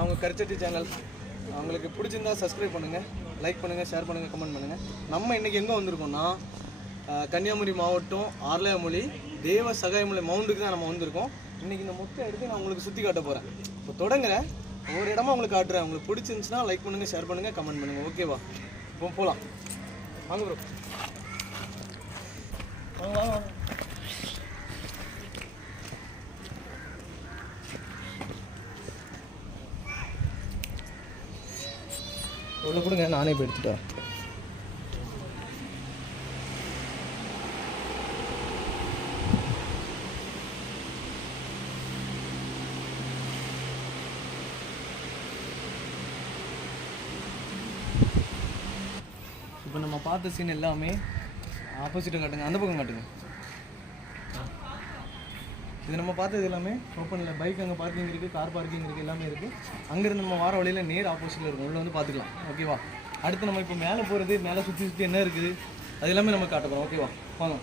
நான் உங்கள் கருச்சட்டி சேனல். உங்களுக்கு பிடிச்சிருந்தா சப்ஸ்கிரைப் பண்ணுங்கள், லைக் பண்ணுங்கள், ஷேர் பண்ணுங்கள், கமெண்ட் பண்ணுங்கள். நம்ம இன்றைக்கி எங்கே வந்திருக்கோம்னா கன்னியாகுமரி மாவட்டம் ஆர்லையாமொழி தேவ சகாயமலை மவுண்டுக்கு தான் நம்ம வந்திருக்கோம். இன்றைக்கி இந்த மொட்டை எடுத்து நான் உங்களுக்கு சுற்றி காட்ட போகிறேன். இப்போ தொடங்குறேன், ஒவ்வொரு இடமா உங்களுக்கு காட்டுறேன். உங்களுக்கு பிடிச்சிருந்துச்சுன்னா லைக் பண்ணுங்கள், ஷேர் பண்ணுங்கள், கமெண்ட் பண்ணுங்கள். ஓகேவா? இப்போ போகலாம் வாங்க ப்ரோ. வாங்க வாங்க வாங்க. இவ்வளோ கொடுங்க, நானே இப்போ எடுத்துகிட்டு வரேன். இப்போ நம்ம பார்த்த சீன் எல்லாமே ஆப்போசிட்டாக காட்டுங்க, அந்த பக்கம் காட்டுங்க. இது நம்ம பார்த்தது எல்லாமே ஓப்பனில் பைக் அங்கே பார்க்கிங் இருக்குது, கார் பார்க்கிங் இருக்குது, எல்லாமே இருக்குது. அங்கேருந்து நம்ம வார வழியில் நேர் ஆப்போசிட்டில் இருக்கும், உள்ள வந்து பார்த்துக்கலாம். ஓகேவா? அடுத்து நம்ம இப்போ மேலே போகிறது, மேலே சுற்றி சுற்றி என்ன இருக்குது அது எல்லாமே நம்ம காட்ட போகிறோம். ஓகேவா? வாங்க.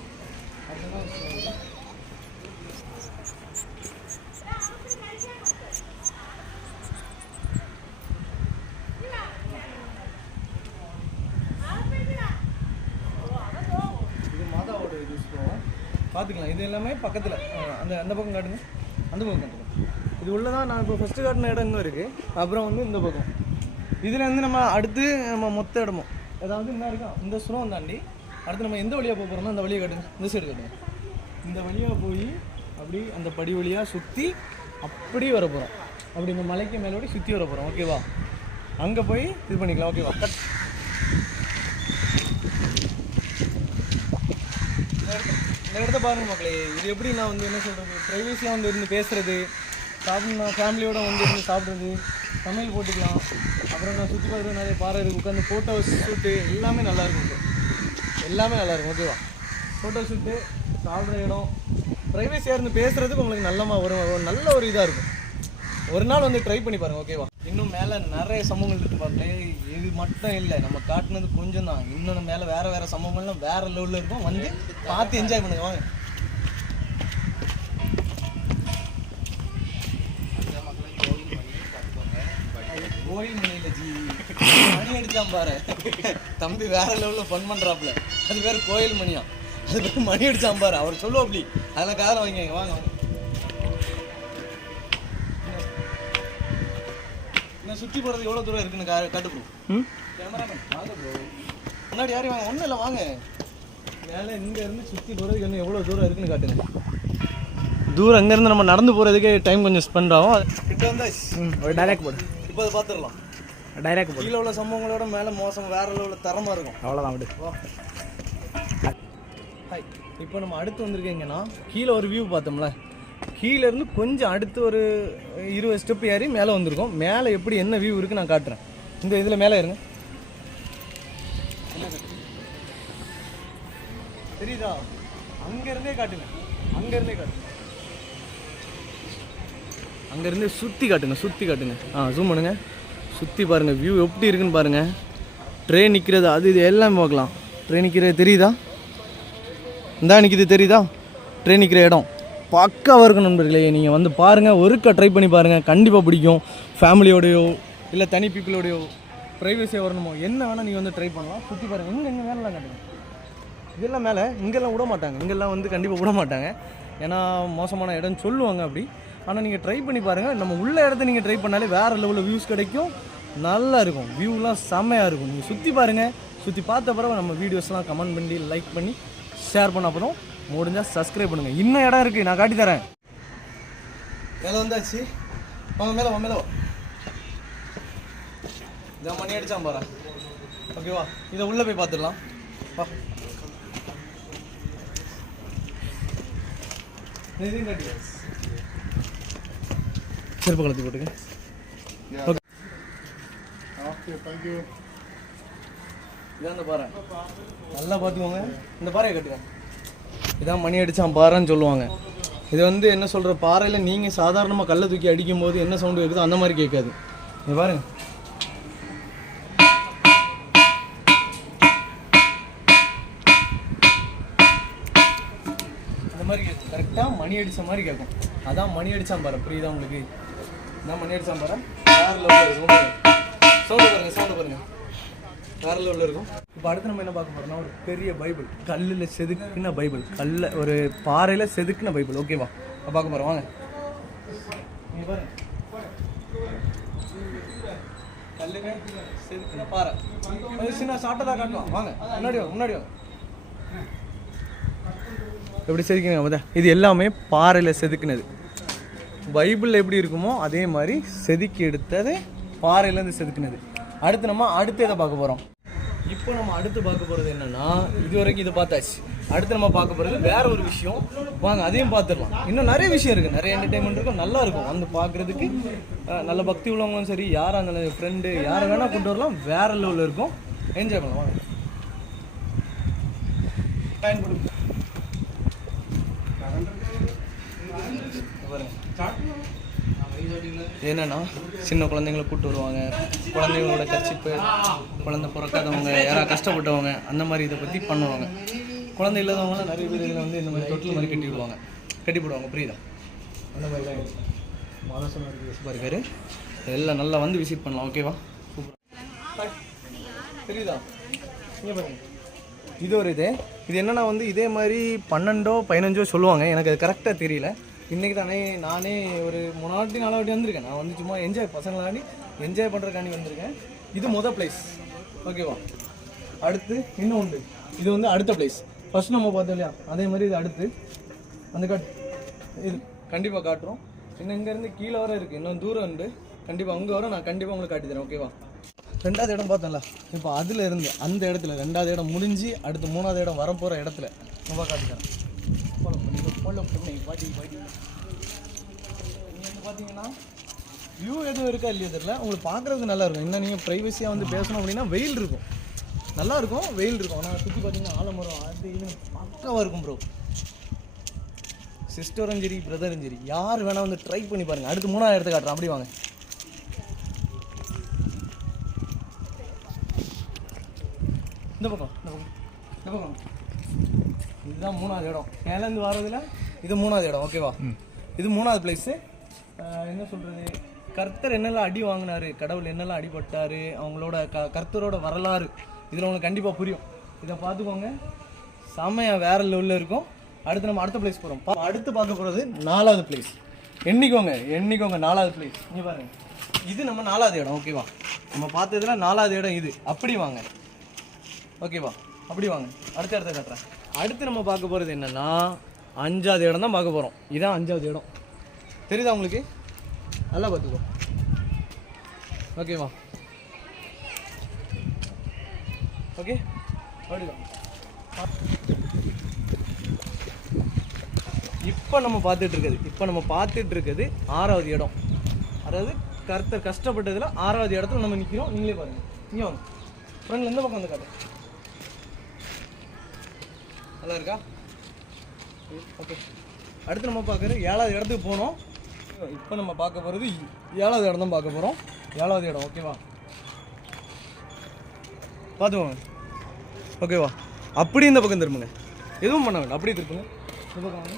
இது மாதாவோட இது பார்த்துக்கலாம். இது எல்லாமே பக்கத்தில் அந்த பக்கம் காட்டுங்க, அந்த பக்கம் காட்டுங்க. இது உள்ள தான் நான் இப்போ ஃபஸ்ட்டு காட்டின இடம் இன்னும் இருக்குது. அப்புறம் வந்து இந்த பக்கம் இதில் வந்து நம்ம அடுத்து நம்ம மொத்த இடமும் ஏதாவது என்ன இருக்கா இந்த சுரம் தாண்டி அடுத்து நம்ம எந்த வழியாக போக போகிறோமோ அந்த வழியை காட்டுங்க. இந்த சைடு காட்டுங்க. இந்த வழியாக போய் அப்படி அந்த படி வழியாக சுற்றி அப்படி வர போகிறோம். அப்படி இந்த மலைக்கு மேலோடி சுற்றி வர போகிறோம். ஓகேவா? அங்கே போய் இது பண்ணிக்கலாம். ஓகேவா? இந்த இடத்த பாருங்கள் மக்களே. இது எப்படி நான் வந்து என்ன சொல்கிறது, ப்ரைவேசியாக வந்து இருந்து பேசுகிறது, சாப்பிட்ணும், ஃபேமிலியோடு வந்து இருந்து சாப்பிட்றது, சமையல் போட்டுக்கலாம். அப்புறம் நான் சுற்றி பார்க்குறது நிறைய பாறை இருக்குது, உட்காந்து ஃபோட்டோ ஷூட்டு எல்லாமே நல்லாயிருக்கும். எல்லாமே நல்லாயிருக்கும். ஓகேவா? ஃபோட்டோ ஷூட்டு, சாப்பிட்ற இடம், ப்ரைவேசியாக இருந்து பேசுகிறதுக்கு உங்களுக்கு நல்ல ஒரு இதாக இருக்கும். ஒரு நாள் வந்து ட்ரை பண்ணி பாருங்கள். ஓகேவா? இன்னும் மேலே நிறைய சம்பவங்கள் இருக்குது பார்க்கல. இது மட்டும் இல்லை, நம்ம காட்டினது கொஞ்சம் தான். இன்னும் மேலே வேறு சம்பவங்கள்லாம் வேறு லெவலில் இருக்கும். வந்து பார்த்து என்ஜாய் பண்ணுங்க. வாங்க. கோயில் மணியில் ஜி மணி அடிச்சான் பாரு தம்பி, வேற லெவலில் ஃபன் பண்ணுறாப்புல. அது பேர் கோயில் மணியா, அது பேர் மணி அடிச்சான் பாரு. அவர் சொல்லுவோம் அப்படி, அதெல்லாம் காதல வாங்கிங்க. வாங்க. நான் சுற்றி போகிறது எவ்வளோ தூரம் இருக்குன்னு காட்டு ப்ரோ. கேமராமேன் வாங்க ப்ரோ, முன்னாடி யாரையும் வாங்க. ஒன்றும் இல்லை, வாங்க. மேலே இங்கேருந்து சுற்றி போகிறதுக்கு இன்னும் எவ்வளோ தூரம் இருக்குன்னு காட்டுங்க. தூரம் அங்கேருந்து நம்ம நடந்து போகிறதுக்கே டைம் கொஞ்சம் ஸ்பெண்ட் ஆகும். இப்போ வந்து ஒரு டைரக்ட் போடு. இப்போ அதை பார்த்துடலாம். டைரக்ட் போடு. கீழே உள்ள சம்பவங்களோட மேலே மோசம் வேற லெவலில் தரமாக இருக்கும். அவ்வளோதான் விடு. ஹாய். இப்போ நம்ம அடுத்து வந்திருக்கீங்கன்னா கீழே ஒரு வியூ பார்த்தோம்ல, கீழேருந்து கொஞ்சம் அடுத்து ஒரு 20 ஸ்டெப் ஏறி மேலே வந்திருக்கோம். மேலே எப்படி என்ன வியூ இருக்குது நான் காட்டுறேன். இந்த இதில் மேலே இருங்க. தெரியுதா? அங்கேருந்தே காட்டுங்க, அங்கேருந்தே காட்டுங்க, அங்கேருந்தே சுற்றி காட்டுங்க. ஜூம் பண்ணுங்க, சுற்றி பாருங்கள் வியூ எப்படி இருக்குன்னு பாருங்கள். ட்ரெயின் நிற்கிறது அது இது எல்லாமே பார்க்கலாம். ட்ரெயின் நிற்கிறது தெரியுதா? இந்தா நிற்கிது, தெரியுதா? ட்ரெயின் நிற்கிற இடம் பக்காவாக இருக்கும் நண்பர்களே. நீங்கள் வந்து பாருங்கள், ஒருக்கா ட்ரை பண்ணி பாருங்கள், கண்டிப்பாக பிடிக்கும். ஃபேமிலியோடையோ இல்லை தனி பீப்புளோடையோ ப்ரைவேசியாக வரணுமோ என்ன வேணால் நீங்கள் வந்து ட்ரை பண்ணலாம். சுற்றி பாருங்கள். எங்கே மேலெலாம் காட்டுங்க. இதெல்லாம் மேலே இங்கெல்லாம் விட மாட்டாங்க, இங்கெல்லாம் வந்து கண்டிப்பாக விட மாட்டாங்க. ஏன்னா மோசமான இடம்னு சொல்லுவாங்க அப்படி. ஆனால் நீங்கள் ட்ரை பண்ணி பாருங்கள். நம்ம உள்ள இடத்த நீங்கள் ட்ரை பண்ணாலே வேறு லெவலில் வியூஸ் கிடைக்கும், நல்லா இருக்கும். வியூலாம் செம்மையாக இருக்கும். நீங்கள் சுற்றி பாருங்கள். சுற்றி பார்த்த பிறகு நம்ம வீடியோஸ்லாம் கமெண்ட் பண்ணி லைக் பண்ணி ஷேர் பண்ண அப்புறம் முடிஞ்சால் சப்ஸ்கிரைப் பண்ணுங்கள். இன்னும் இடம் இருக்குது, நான் காட்டி தரேன். மேலே வந்தாச்சு, வாங்க மேலே வா. மேலே வா. இதான் மணி அடிச்சான் பாரு. ஓகேவா? இதை உள்ளே போய் பார்த்துடலாம். வா. செருப்பு கலத்தி போட்டுங்க. இதான் இந்த பாறை, நல்லா பார்த்துக்கோங்க. இந்த பாறையை கட்டுங்க. இதான் மணி அடித்தான் பாறைன்னு சொல்லுவாங்க. இது வந்து என்ன சொல்கிற, பாறையில் நீங்கள் சாதாரணமாக கல்லை தூக்கி அடிக்கும் போது என்ன சவுண்டு கேட்குதோ அந்த மாதிரி கேட்காது. இது பாருங்க. அந்த மாதிரி கரெக்டாக மணி அடித்த மாதிரி கேட்கும். அதான் மணி அடித்தான் பாறை. புரியுதா உங்களுக்கு? இதான் மணி அடித்தான் பாறை. வேறு லெவலில் இருக்கும். சவுண்டு பாருங்கள் வேறு லெவலில் இருக்கும். இப்போ அடுத்து நம்ம என்ன பார்க்க போகிறோம்னா ஒரு பெரிய பைபிள், கல்லில் செதுக்குன பைபிள், ஒரு பாறையில் செதுக்குன பைபிள். ஓகேவா, பார்க்க போகிறோம் வாங்க. நீங்கள் பாருங்க, கல்லுங்க செதுக்குன பாறை. சின்ன ஷார்ட்டாக காட்டலாம் வாங்க. முன்னாடி வாங்க. எப்படி செதுக்கிங்க பார்த்தா, இது எல்லாமே பாறையில் செதுக்குனது. பைபிள் எப்படி இருக்குமோ அதே மாதிரி செதுக்கி எடுத்தது பாறையிலேருந்து செதுக்குனது. அடுத்து நம்ம எதை பார்க்க போகிறோம்? இப்போ நம்ம அடுத்து பார்க்க போகிறது என்னென்னா, இது வரைக்கும் இதை பார்த்தாச்சு. அடுத்து நம்ம பார்க்க போகிறது வேற ஒரு விஷயம். வாங்க அதையும் பார்த்துடலாம். இன்னும் நிறைய விஷயம் இருக்குது, நிறைய என்டர்டைன்மெண்ட் இருக்கும், நல்லா இருக்கும் வந்து பார்க்குறதுக்கு. நல்ல பக்தி உள்ளவங்களும் சரி, யாராக இருந்தாலும் ஃப்ரெண்டு யாரை வேணால் கொண்டு வரலாம். வேற லெவலில் இருக்கும், என்ஜாய் பண்ணலாம். வாங்க டைம் கொடுங்க. என்னன்னா சின்ன குழந்தைங்களை கூப்பிட்டு வருவாங்க, குழந்தைங்களோட கர்ச்சிப்பு, குழந்தை பிறக்காதவங்க, யாராவது கஷ்டப்பட்டவங்க, அந்த மாதிரி இதை பற்றி பண்ணுவாங்க. குழந்தை இல்லாதவங்களாம் நிறைய பேர் இதில் வந்து இந்த மாதிரி தொட்டில் மாதிரி கட்டி போடுவாங்க. புரியுதா? அந்த மாதிரி தான் மாதசனம் இருக்காரு. எல்லாம் நல்லா வந்து விசிட் பண்ணலாம். ஓகேவா, சூப்பர். தெரியுதா? இங்கே பாருங்க, இது ஒரு இது என்னென்னா வந்து இதே மாதிரி 12 15 சொல்லுவாங்க. எனக்கு அது கரெக்டாக தெரியல. இன்றைக்கி தானே நானே ஒரு 3 வாட்டி வந்திருக்கேன். நான் வந்து சும்மா பசங்களாண்டி என்ஜாய் பண்ணுறதுக்காண்டி வந்திருக்கேன். இது மொதல் பிளேஸ். ஓகேவா, அடுத்து இன்னும் உண்டு. இது வந்து அடுத்த பிளேஸ். ஃபஸ்ட் நம்ம பார்த்தோம் இல்லையா, அதே மாதிரி இது அடுத்து அந்த இது கண்டிப்பாக காட்டுறோம். இன்னும் இங்கேருந்து கீழே வர இருக்குது, இன்னும் தூரம் உண்டு. கண்டிப்பாக அங்கே வர நான் கண்டிப்பாக உங்களுக்கு காட்டி தரேன். ஓகேவா, 2வது இடம் பார்த்தோம்ல, இப்போ அதில் இருந்து அந்த இடத்துல 2வது இடம் முடிஞ்சு அடுத்து 3வது இடம் வரப்போகிற இடத்துல ரொம்ப காட்டிக்கிறேன். ஃபாலோ பண்ணி பாட்டி நீங்கள் வந்து பார்த்தீங்கன்னா வியூ எதுவும் இருக்கா இல்லையா தெரியல, உங்களுக்கு பார்க்குறதுக்கு நல்லா இருக்கும். இன்னும் நீங்கள் ப்ரைவசியாக வந்து பேசணும் அப்படின்னா வெயில் இருக்கும், நல்லாயிருக்கும், வெயில் இருக்கும். ஆனால் சுற்றி பார்த்தீங்கன்னா ஆலமரம் அது இது பக்காவாக இருக்கும் ப்ரோ. சிஸ்டரும் சரி பிரதரும் சரி யார் வேணால் வந்து ட்ரை பண்ணி பாருங்கள். அடுத்து 3வது இடத்த காட்டுறேன், அப்படி வாங்க. இந்த பக்கம் இதுதான் 3வது இடம். மேலேருந்து வர்றதுல இது 3வது இடம். ஓகேவா, இது 3வது பிளேஸு. என்ன சொல்கிறது, கர்த்தர் என்னெல்லாம் அடி வாங்கினார், கடவுள் என்னெல்லாம் அடிபட்டார், அவங்களோட கர்த்தரோட வரலாறு இதில் உங்களுக்கு கண்டிப்பாக புரியும். இதை பார்த்துக்கோங்க, செம்மையாக வேற லெவலில் இருக்கும். அடுத்து நம்ம அடுத்த பிளேஸ் போகிறோம். அடுத்து பார்க்க போகிறது 4வது பிளேஸ். எண்ணிக்கோங்க 4வது பிளேஸ். நீ பாருங்கள், இது நம்ம 4வது இடம். ஓகேவா, நம்ம பார்த்ததுல 4வது இடம் இது. அப்படி வாங்க. ஓகேவா, அப்படி வாங்க. அடுத்த இடத்த காட்டுறேன். அடுத்து நம்ம பார்க்க போகிறது என்னென்னா 5வது இடம் தான் பார்க்க போகிறோம். இதுதான் 5வது இடம். தெரியுதா உங்களுக்கு? நல்லா பார்த்துக்கோ. ஓகேவா, ஓகே அப்படிதான். இப்போ நம்ம பார்த்துட்டு இருக்கிறது 6வது இடம். அதாவது கர்த்தர் கஷ்டப்பட்டதில் 6வது இடத்துல நம்ம நிற்கிறோம். நீங்களே பாருங்கள். இங்கே வாங்க, ஃப்ரெண்ட்ல எந்த பக்கம் வந்து காட்டு. நல்லா இருக்கா? ஓகே, அடுத்து நம்ம பார்க்குறது 7வது இடத்துக்கு போனோம். இப்போ நம்ம பார்க்க போகிறது 7வது இடம் தான் பார்க்க போகிறோம். 7வது இடம். ஓகேவா, பார்த்துக்கோங்க. ஓகேவா, அப்படி இந்த பக்கம் திரும்புங்க, எதுவும் பண்ண வேண்டாம், அப்படியே திருப்புங்க. இந்த பக்கம் வாங்க.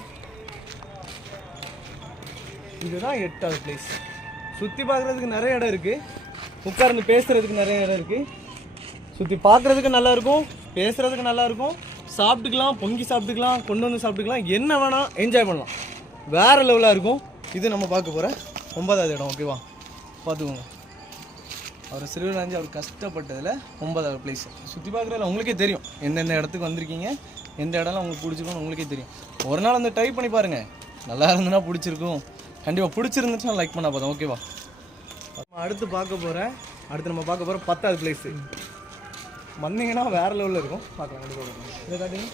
இதுதான் 8வது பிளேஸ். சுற்றி பார்க்குறதுக்கு நிறைய இடம் இருக்குது, உட்கார்ந்து பேசுகிறதுக்கு நிறைய இடம் இருக்குது. சுற்றி பார்க்குறதுக்கு நல்லாயிருக்கும், பேசுகிறதுக்கு நல்லாயிருக்கும், சாப்பிட்டுக்கலாம், பொங்கி சாப்பிட்டுக்கலாம், கொண்டு வந்து சாப்பிட்டுக்கலாம், என்ன வேணால் என்ஜாய் பண்ணலாம். வேறு லெவலாக இருக்கும். இது நம்ம பார்க்க போகிற 9வது இடம். ஓகேவா, பார்த்துக்கோங்க. அவர் சிறுவனாஞ்சி அவர் கஷ்டப்பட்டதில் 9வது பிளேஸ். சுற்றி பார்க்குறதுல உங்களுக்கே தெரியும் எந்தெந்த இடத்துக்கு வந்திருக்கீங்க, எந்த இடம்லாம் உங்களுக்கு பிடிச்சிருக்குன்னு உங்களுக்கே தெரியும். ஒரு நாள் வந்து ட்ரை பண்ணி பாருங்கள், நல்லா இருந்துன்னா பிடிச்சிருக்கும். கண்டிப்பாக பிடிச்சிருந்துச்சுன்னா லைக் பண்ண பார்த்தோம். ஓகேவா, அடுத்து நம்ம பார்க்க போகிற 10வது பிளேஸு. வந்தீங்கன்னா வேறு லெவலில் இருக்கும், பார்க்கலாம். கண்டிப்பாக இதை காட்டுங்க.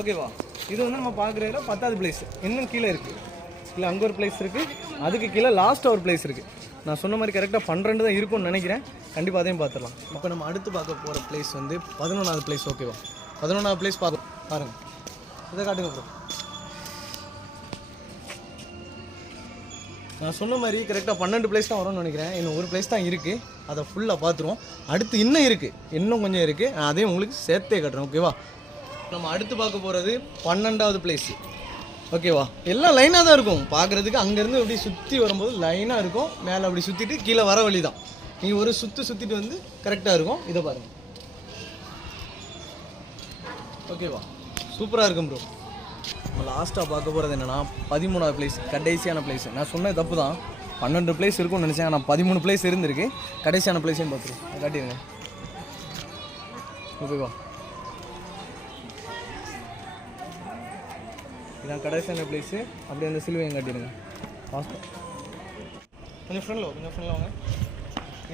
ஓகேவா, இது வந்து நம்ம பார்க்குறதுல 10வது பிளேஸ். இன்னும் கீழே இருக்குது, இல்லை அங்கே ஒரு பிளேஸ் இருக்குது, அதுக்கு கீழே லாஸ்ட்டாக ஒரு பிளேஸ் இருக்குது. நான் சொன்ன மாதிரி கரெக்டாக 12 தான் இருக்கும்னு நினைக்கிறேன். கண்டிப்பாக அதையும் பார்த்துடலாம். இப்போ நம்ம அடுத்து பார்க்க போகிற பிளேஸ் வந்து 11வது பிளேஸ். ஓகேவா, 11வது பிளேஸ் பாருங்கள். இதை காட்டுங்க ப்ரோ. நான் சொன்ன மாதிரி கரெக்டாக 12 பிளேஸ் தான் வரும்னு நினைக்கிறேன். இன்னும் ஒரு பிளேஸ் தான் இருக்குது, அதை ஃபுல்லாக பார்த்துருவோம். அடுத்து இன்னும் இருக்குது, இன்னும் கொஞ்சம் இருக்குது, நான் அதையும் உங்களுக்கு சேர்த்தே காட்டுறேன். ஓகேவா, நம்ம அடுத்து பார்க்க போகிறது 12வது பிளேஸு. ஓகேவா? எல்லாம் லைனாக தான் இருக்கும் பார்க்குறதுக்கு. அங்கேருந்து அப்படி சுற்றி வரும்போது லைனாக இருக்கும். மேலே அப்படி சுற்றிட்டு கீழே வர வழி தான். நீங்கள் ஒரு சுற்றிட்டு வந்து கரெக்டாக இருக்கும். இதை பாருங்கள். ஓகேவா? சூப்பராக இருக்கும் ப்ரோ. நம்ம லாஸ்ட்டாக பார்க்க போகிறது என்னென்னா 13வது பிளேஸ், கடைசியான பிளேஸ். நான் சொன்னது தப்பு தான், 12 பிளேஸ் இருக்கும்னு நினச்சேன். ஆனால் 13 பிளேஸ் இருந்திருக்கு. கடைசியான பிளேஸையும் பார்த்துருவோம். காட்டிடுங்க. ஓகேவா? இதான் கடைசியான பிளேஸு. அப்படியே அந்த சிலுவையும் காட்டிடுங்க. ஃபாஸ்ட்டாக கொஞ்சம் ஃப்ரெண்டில் வாங்க.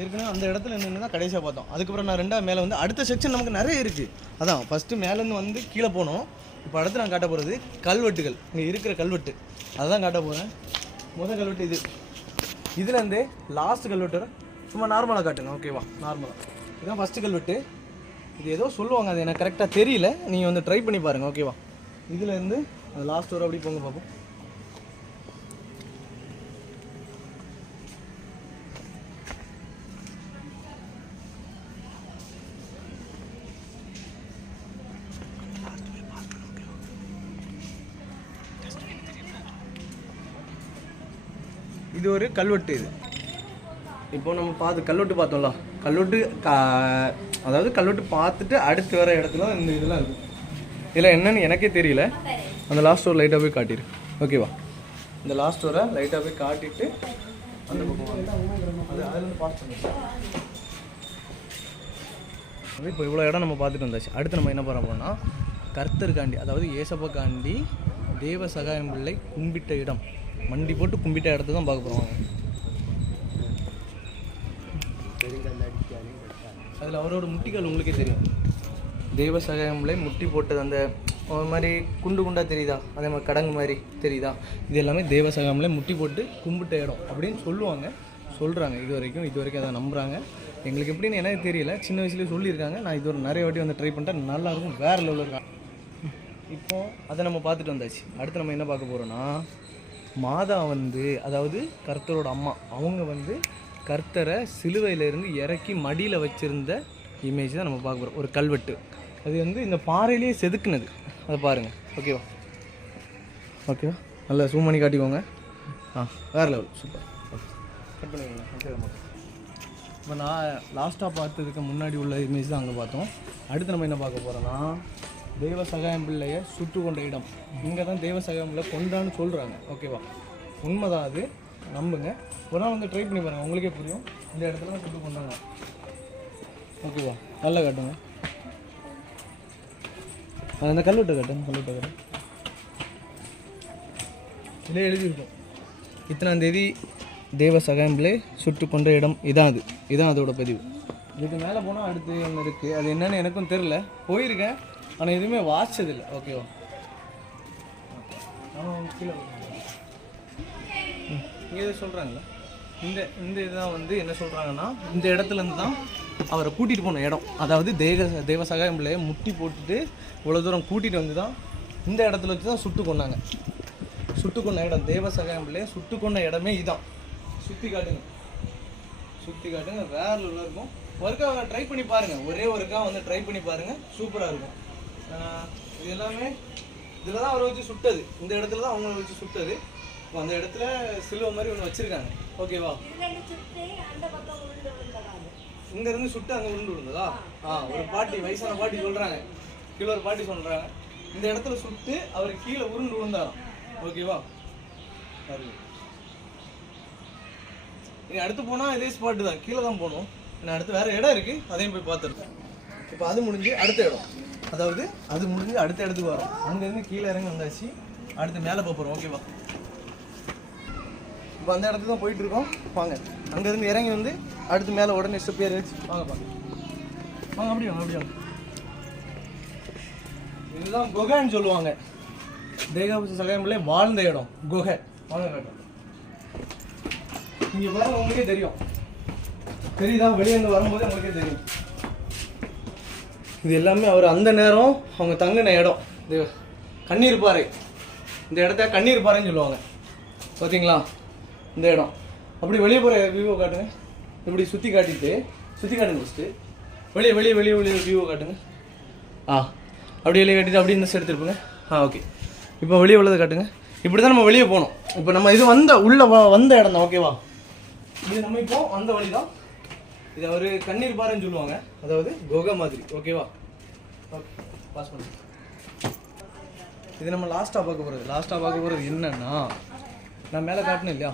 ஏற்கனவே அந்த இடத்துல நின்று தான் கடைசியாக பார்த்தோம். அதுக்கப்புறம் நான் 2வது மேலே வந்து அடுத்த செக்ஷன் நமக்கு நிறைய இருக்குது. அதான் ஃபஸ்ட்டு மேலேருந்து வந்து கீழே போனோம். இப்போ அடுத்து நான் காட்ட போகிறது கல்வெட்டுகள். இங்கே இருக்கிற கல்வெட்டு அதை தான் காட்ட போகிறேன். முதல் கல்வெட்டு இது. இதுலேருந்து லாஸ்ட் கல்வெட்டு சும்மா நார்மலாக காட்டுங்க. ஓகேவா? நார்மலாக இதுதான் ஃபஸ்ட்டு கல்வெட்டு. இது ஏதோ சொல்லுவாங்க, அது எனக்கு கரெக்டாக தெரியல. நீங்கள் வந்து ட்ரை பண்ணி பாருங்கள். ஓகேவா? இதுலேருந்து அது லாஸ்ட் வர அப்படி போங்க பார்ப்போம். இது ஒரு கல்வெட்டு. இது இப்போ நம்ம கல்வெட்டு பார்த்தோம்ல, அதாவது கல்வெட்டு பார்த்துட்டு அடுத்து வர இடத்துல இந்த இதெல்லாம் இருக்கும். இதில் என்னன்னு எனக்கே தெரியல. அந்த லாஸ்ட் ஒரு லைட்டாக போய் காட்டிடு. ஓகேவா? இந்த லாஸ்ட் வர லைட்டாக போய் காட்டிட்டு அந்த பக்கம் அதுலேருந்து பாஸ் பண்ணிடுவோம். இப்போ இவ்வளோ இடம் நம்ம பார்த்துட்டு வந்தாச்சு. அடுத்து நம்ம என்ன பண்ண போனால் கர்த்தருக்காண்டி, அதாவது ஏசப்பாக்காண்டி தேவ சகாயம் பிள்ளை கும்பிட்ட இடம், மண்டி போட்டு கும்பிட்ட இடத்த தான் பார்க்க போகிறோம். அதில் அவரோட முட்டிகள் உங்களுக்கே தெரியும். தேவ சகாயம் பிள்ளை முட்டி போட்டது அந்த ஒரு மாதிரி குண்டாக தெரியுதா? அதே மாதிரி கடங்கு மாதிரி தெரியுதா? இது எல்லாமே தேவ சகாயம் பிள்ளை முட்டி போட்டு கும்பிட்ட இடம் அப்படின்னு சொல்கிறாங்க. இது வரைக்கும் அதை நம்புகிறாங்க. எங்களுக்கு எப்படின்னு எனக்கு தெரியல. சின்ன வயசுலேயே சொல்லியிருக்காங்க. நான் இது ஒரு நிறைய வாட்டி வந்து ட்ரை பண்ணிட்டேன். நல்லாயிருக்கும். வேறு லெவலில் இருக்காங்க. இப்போது அதை நம்ம பார்த்துட்டு வந்தாச்சு. அடுத்து நம்ம என்ன பார்க்க போகிறோன்னா மாதா வந்து, அதாவது கர்த்தரோட அம்மா, அவங்க வந்து கர்த்தரை சிலுவையிலேருந்து இறக்கி மடியில் வச்சுருந்த இமேஜ் தான் நம்ம பார்க்க போகிறோம். ஒரு கல்வெட்டு. அது வந்து இந்த பாறையிலேயே செதுக்குனது. அதை பாருங்கள். ஓகேவா? நல்லா ஜூம் பண்ணி காட்டிக்கோங்க. வேறு லெவல். சூப்பர். கட் பண்ணிக்கோங்க. இப்போ நான் லாஸ்ட்டாக பார்த்ததுக்கு முன்னாடி உள்ள இமேஜ் தான் அங்கே பார்த்தோம். அடுத்து நம்ம என்ன பார்க்க போகிறோன்னா தேவ சகாயம் பிள்ளையை சுட்டு கொண்ட இடம். இங்கே தான் தேவ சகாயம் பிள்ளை கொண்டான்னு சொல்கிறாங்க. ஓகேவா? உண்மைதான், அது நம்புங்க. ஒரு நாள் வந்து ட்ரை பண்ணி பாருங்கள், உங்களுக்கே புரியும். இந்த இடத்துல தான் சுட்டு கொண்டாங்க. ஓகேவா? நல்லா காட்டுங்க. அந்த கல்வெட்டை காட்டுங்க. இதிலே எழுதியிருக்கோம், இத்தனாம் தேதி தேவ சகாயம் பிள்ளை சுட்டு கொண்ட இடம். இதான் அதோட பதிவு. இதுக்கு மேலே போனால் அடுத்து ஒன்று இருக்குது. அது என்னன்னு எனக்கும் தெரில. போயிருக்கேன், ஆனால் எதுவுமே வாசிச்சதில்லை. ஓகேவா? கீழே இங்கே எது சொல்கிறாங்களா? இந்த இதுதான் வந்து என்ன சொல்கிறாங்கன்னா, இந்த இடத்துலேருந்து தான் அவரை கூட்டிகிட்டு போன இடம். அதாவது தேவ சகாயம் பிள்ளையை முட்டி போட்டுட்டு இவ்வளோ தூரம் கூட்டிகிட்டு வந்து தான் இந்த இடத்துல வச்சு தான் சுட்டு கொண்டாங்க. சுட்டு கொண்ட இடம் தேவ சகாயம் பிள்ளையை சுட்டு கொண்ட இடமே இதுதான். சுற்றி காட்டுங்க. வேறு உள்ள இருக்கும். ஒருக்கா ட்ரை பண்ணி பாருங்கள். ஒரே ஒருக்கா வந்து ட்ரை பண்ணி பாருங்கள். சூப்பராக இருக்கும். இது எல்லாமே இதில் தான் அவரை வச்சு சுட்டது. இந்த இடத்துல தான் அவங்கள வச்சு சுட்டது. அந்த இடத்துல சிலுவை மாதிரி ஒன்று வச்சுருக்காங்க. ஓகேவா? இங்கேருந்து சுட்டு அங்கே உருண்டு விழுந்ததா? ஒரு பாட்டி, வயசான பாட்டி சொல்கிறாங்க. கீழே ஒரு பாட்டி சொல்கிறாங்க, இந்த இடத்துல சுட்டு அவர் கீழே உருண்டு விழுந்தாராம். ஓகேவா? இனி அடுத்து போனால் இதே ஸ்பாட்டு தான், கீழே தான் போகணும். நான் அடுத்து வேறு இடம் இருக்குது, அதையும் போய் பார்த்துருக்கேன். இப்போ அது முடிஞ்சு அடுத்த இடம், அதாவது அது முடிஞ்சு அடுத்த இடத்துக்கு வரோம். அங்கேருந்து கீழே இறங்கி வந்தாச்சு. அடுத்து மேலே போகிறோம். ஓகேவா? இப்போ அந்த இடத்துக்கு தான் போயிட்டுருக்கோம். வாங்க, அங்கேருந்து இறங்கி வந்து அடுத்து மேலே உடனே ஸ்டெப் ஏறி வச்சு வாங்க. அப்படியே வாங்க. இதுதான் குகைன்னு சொல்லுவாங்க. தேவ சகாயம் பிள்ளை வாழ்ந்த இடம் குகை. வாங்க கேட்டோம். இங்கே பாருங்க, உங்களுக்கே தெரியுதா? வெளியே இருந்து வரும்போது உங்களுக்கே தெரியும். இது எல்லாமே அவர் அந்த நேரம் அவங்க தங்கின இடம். இது கண்ணீர் பாறை. இந்த இடத்த கண்ணீர் பாறைன்னு சொல்லுவாங்க. பார்த்தீங்களா? இந்த இடம் அப்படி வெளியே போகிற வியூவை காட்டுங்க. இப்படி சுற்றி காட்டுங்க. ஃபஸ்ட்டு வெளியே வியூவை காட்டுங்க. அப்படி வெளியே காட்டிட்டு அப்படி இந்த சைடு எடுத்துருப்போங்க. ஓகே. இப்போ வெளியே உள்ளதை காட்டுங்க. இப்படி தான் நம்ம வெளியே போகணும். இப்போ நம்ம இது வந்த இடம் தான், ஓகேவா? இது நம்ம இப்போ வந்த வழி தான். இது ஒரு கண்ணீர் பாறைன்னு சொல்லுவாங்க, அதாவது குகை மாதிரி, ஓகேவா? ஓகே, பாஸ் பண்ணு. இது நம்ம லாஸ்ட்டாக பார்க்க போகிறது என்னன்னா, நான் மேலே காட்டினேன் இல்லையா,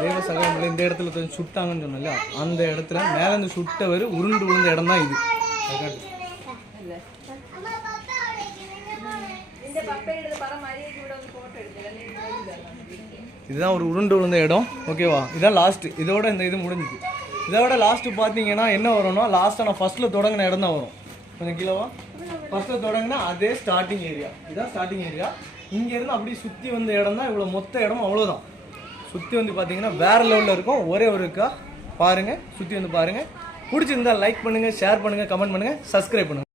தேவ சகாயமில்லை இந்த இடத்துல கொஞ்சம் சுட்டாங்கன்னு சொன்னேன் இல்லையா, அந்த இடத்துல மேலே இருந்து சுட்டவர் உருண்டு விழுந்த இடம் தான் இது. இதுதான் ஒரு உருண்டு விழுந்த இடம், ஓகேவா? இதுதான் லாஸ்ட்டு. இதோட இந்த இது முடிஞ்சுது. இதோட லாஸ்ட்டு பார்த்தீங்கன்னா என்ன வரும்னா, லாஸ்ட்டாக நான் ஃபஸ்ட்டில் தொடங்கின இடம் தான் வரும். கொஞ்சம் கிலோவா ஃபஸ்ட்டில் தொடங்கினா அதே ஸ்டார்டிங் ஏரியா. இதுதான் ஸ்டார்டிங் ஏரியா. இங்கேருந்து அப்படியே சுற்றி வந்த இடம் தான் இவ்வளோ மொத்த இடம், அவ்வளோதான். சுற்றி வந்து பார்த்தீங்கன்னா வேறு லெவலில் இருக்கும். ஒரே ஒரு இருக்கா பாருங்கள், சுற்றி வந்து பாருங்கள். பிடிச்சிருந்தா லைக் பண்ணுங்கள், ஷேர் பண்ணுங்கள், கமெண்ட் பண்ணுங்கள், சப்ஸ்கிரைப் பண்ணுங்கள்.